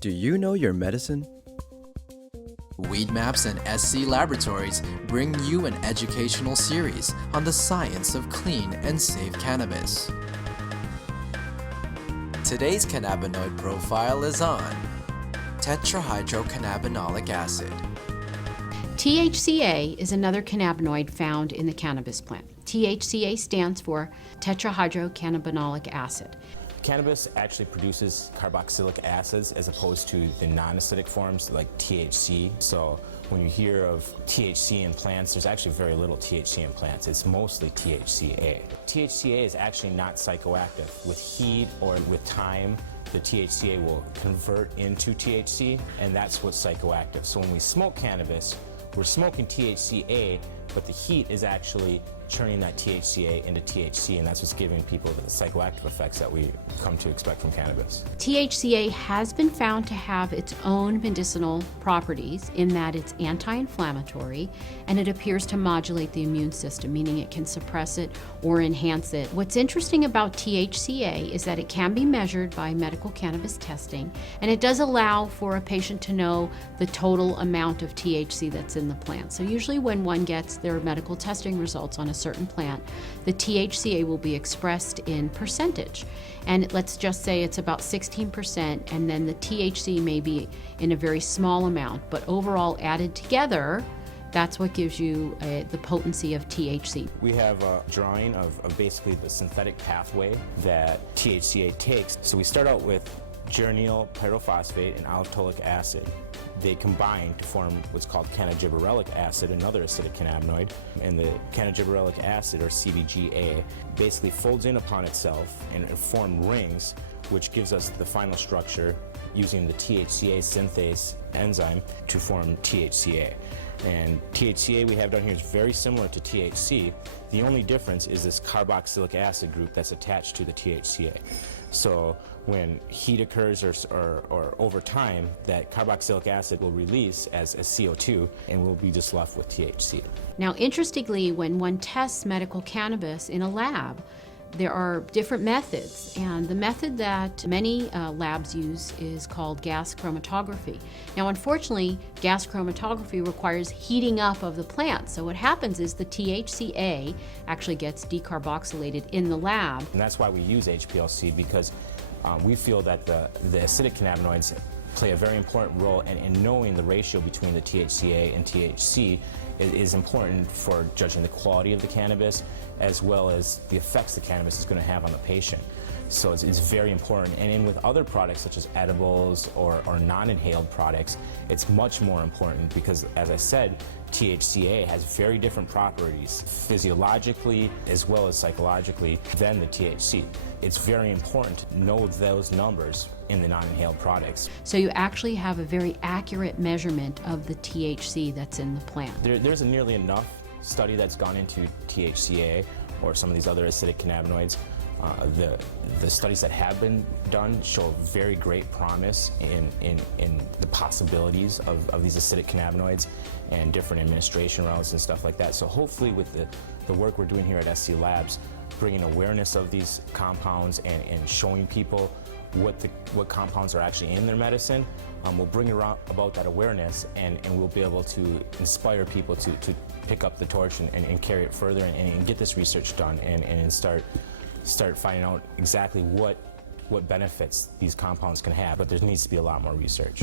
Do you know your medicine? Weed Maps and SC Laboratories bring you an educational series on the science of clean and safe cannabis. Today's cannabinoid profile is on Tetrahydrocannabinolic acid. THC-A is another cannabinoid found in the cannabis plant. THC-A stands for Tetrahydrocannabinolic acid. Cannabis actually produces carboxylic acids as opposed to the non-acidic forms like THC. So when you hear of THC in plants, there's actually very little THC in plants. It's mostly THC-A. THC-A is actually not psychoactive. With heat or with time, the THC-A will convert into THC, and that's what's psychoactive. So when we smoke cannabis, we're smoking THC-A, but the heat is actually turning that THC-A into THC, and that's what's giving people the psychoactive effects that we come to expect from cannabis. THC-A has been found to have its own medicinal properties in that it's anti-inflammatory and it appears to modulate the immune system, meaning it can suppress it or enhance it. What's interesting about THC-A is that it can be measured by medical cannabis testing, and it does allow for a patient to know the total amount of THC that's in the plant. So usually when one gets their medical testing results on a certain plant, the THC-A will be expressed in percentage. And let's just say it's about 16%, and then the THC may be in a very small amount, but overall added together, that's what gives you the potency of THC. We have a drawing of basically the synthetic pathway that THC-A takes. So we start out with geranyl pyrophosphate and allotolic acid. They combine to form what's called cannabidiolic acid, another acidic cannabinoid, and the cannabidiolic acid, or CBG-A, basically folds in upon itself and form rings, which gives us the final structure using the THC-A synthase enzyme to form THC-A. And THC-A we have down here is very similar to THC. The only difference is this carboxylic acid group that's attached to the THC-A. So when heat occurs or over time, that carboxylic acid will release as CO2, and we'll be just left with THC. Now, interestingly, when one tests medical cannabis in a lab, there are different methods, and the method that many labs use is called gas chromatography. Now, unfortunately, gas chromatography requires heating up of the plant. So what happens is the THC-A actually gets decarboxylated in the lab. And that's why we use HPLC, because we feel that the acidic cannabinoids play a very important role, and knowing the ratio between the THC-A and THC is important for judging the quality of the cannabis as well as the effects the cannabis is going to have on the patient. So it's very important. And in with other products such as edibles or non-inhaled products, it's much more important because, as I said, THC-A has very different properties physiologically as well as psychologically than the THC. It's very important to know those numbers in the non-inhaled products. So you actually have a very accurate measurement of the THC that's in the plant. There's nearly enough study that's gone into THC-A or some of these other acidic cannabinoids. The studies that have been done show very great promise in the possibilities of these acidic cannabinoids and different administration routes and stuff like that. So hopefully with the work we're doing here at SC Labs, bringing awareness of these compounds and showing people what compounds are actually in their medicine, will bring about that awareness, and we'll be able to inspire people to pick up the torch and carry it further and get this research done and start finding out exactly what benefits these compounds can have. But there needs to be a lot more research.